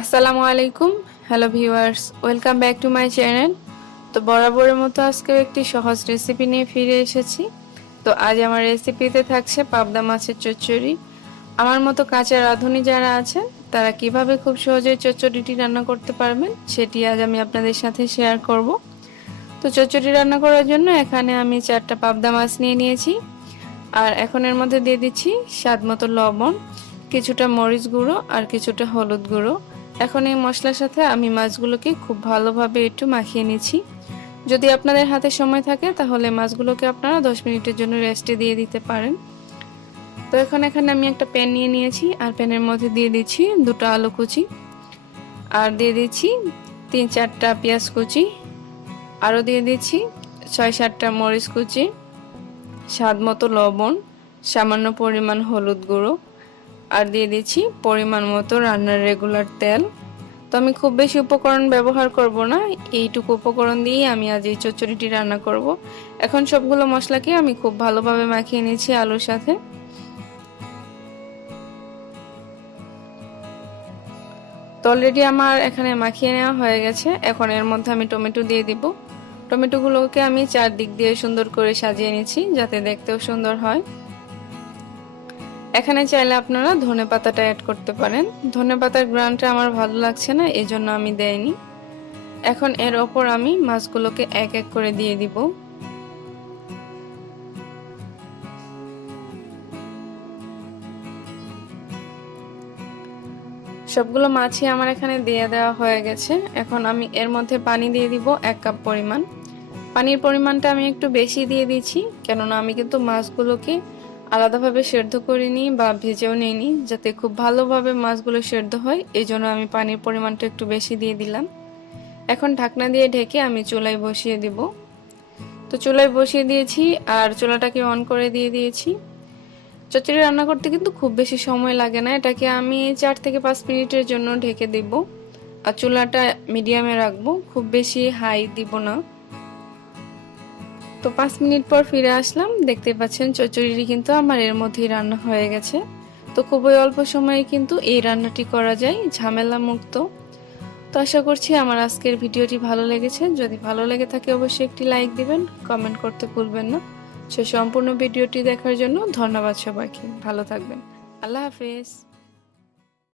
আসসালামু আলাইকুম। Hello viewers, welcome back to my channel. তো বরাবরের মতো আজকেও একটি সহজ রেসিপি নিয়ে ফিরে এসেছি। তো আজ আমার রেসিপিতে থাকছে পাবদা মাছের চচ্চড়ি। আমার মতো কাঁচা রাঁধুনি যারা আছেন তারা কিভাবে খুব সহজে চচ্চড়িটি রান্না করতে পারবেন সেটি আজ আমি আপনাদের সাথে শেয়ার করব। তো চচ্চড়ি রান্না করার জন্য এখানে আমি 4টা পাবদা মাছ নিয়ে নিয়েছি। আর এখন এর মধ্যে দিয়ে দিচ্ছি স্বাদ মতো লবণ, কিছুটা মরিচ গুঁড়ো আর কিছুটা হলুদ গুঁড়ো। এখন এই মশলার সাথে আমি মাছগুলোকে খুব ভালোভাবে একটু মাখিয়ে নিচ্ছি। যদি আপনাদের হাতে সময় থাকে তাহলে মাছগুলোকে আপনারা 10 মিনিটের জন্য রেস্টে দিয়ে দিতে পারেন। তো এখন এখানে আমি একটা প্যান নিয়ে নিয়েছি আর প্যানের মধ্যে দিয়ে দিচ্ছি 2টা আলু কুচি আর দিয়ে দিচ্ছি 3-4টা পেঁয়াজ কুচি, আরও দিয়ে দিচ্ছি 6-7টা মরিচ কুচি, স্বাদ মতো লবণ, সামান্য পরিমাণ হলুদ গুঁড়ো আর দিয়ে দিচ্ছি পরিমাণ মতো রান্নার রেগুলার তেল। তো আমি খুব বেশি উপকরণ ব্যবহার করব না, এইটুকু উপকরণ দিয়েই আমি আজ এই চচ্চড়িটি রান্না করব। এখন সবগুলো মশলাকে আমি খুব ভালোভাবে মাখিয়ে নিয়েছি আলুর সাথে। তো অলরেডি আমার এখানে মাখিয়ে নেওয়া হয়ে গেছে। এখন এর মধ্যে আমি টমেটো দিয়ে দিব। টমেটোগুলোকে আমি চারদিক দিয়ে সুন্দর করে সাজিয়ে নিচ্ছি যাতে দেখতেও সুন্দর হয়। এখানে চাইলে আপনারা ধনেপাতাটা অ্যাড করতে পারেন। ধনেপাতার গ্রানটা আমার ভালো লাগছে না, এজন্য আমি দেইনি। এখন এর ওপর আমি মাছগুলোকে এক এক করে দিয়ে দিব। সবগুলো মাছই আমার এখানে দিয়ে দেওয়া হয়ে গেছে। এখন আমি এর মধ্যে পানি দিয়ে দিব 1 কাপ পরিমাণ। পানির পরিমাণটা আমি একটু বেশি দিয়ে দিচ্ছি, কেননা আমি কিন্তু মাছগুলোকে আলাদাভাবে সেদ্ধ করিনি বা ভেজেও নিইনি, যাতে খুব ভালোভাবে মাছগুলো সেদ্ধ হয়, এই জন্য আমি পানির পরিমাণটা একটু বেশি দিয়ে দিলাম। এখন ঢাকনা দিয়ে ঢেকে আমি চুলায় বসিয়ে দিব। তো চুলায় বসিয়ে দিয়েছি আর চুলাটাকে অন করে দিয়ে দিয়েছি। চচ্চড়ি রান্না করতে কিন্তু খুব বেশি সময় লাগে না, এটাকে আমি 4 থেকে 5 মিনিটের জন্য ঢেকে দেব। আর চুলাটা মিডিয়ামে রাখবো, খুব বেশি হাই দিব না। তো 5 মিনিট পর ফিরে আসলাম। দেখতে পাচ্ছেন চচ্চড়িটি কিন্তু আমার এর মধ্যেই রান্না হয়ে গেছে। তো খুবই অল্প সময়ে কিন্তু এই রান্নাটি করা যায়, ঝামেলা মুক্ত। তো আশা করছি আমার আজকের ভিডিওটি ভালো লেগেছে। যদি ভালো লেগে থাকে অবশ্যই একটি লাইক দিবেন, কমেন্ট করতে ভুলবেন না। সম্পূর্ণ ভিডিওটি দেখার জন্য ধন্যবাদ সবাইকে। ভালো থাকবেন। আল্লাহ হাফেজ।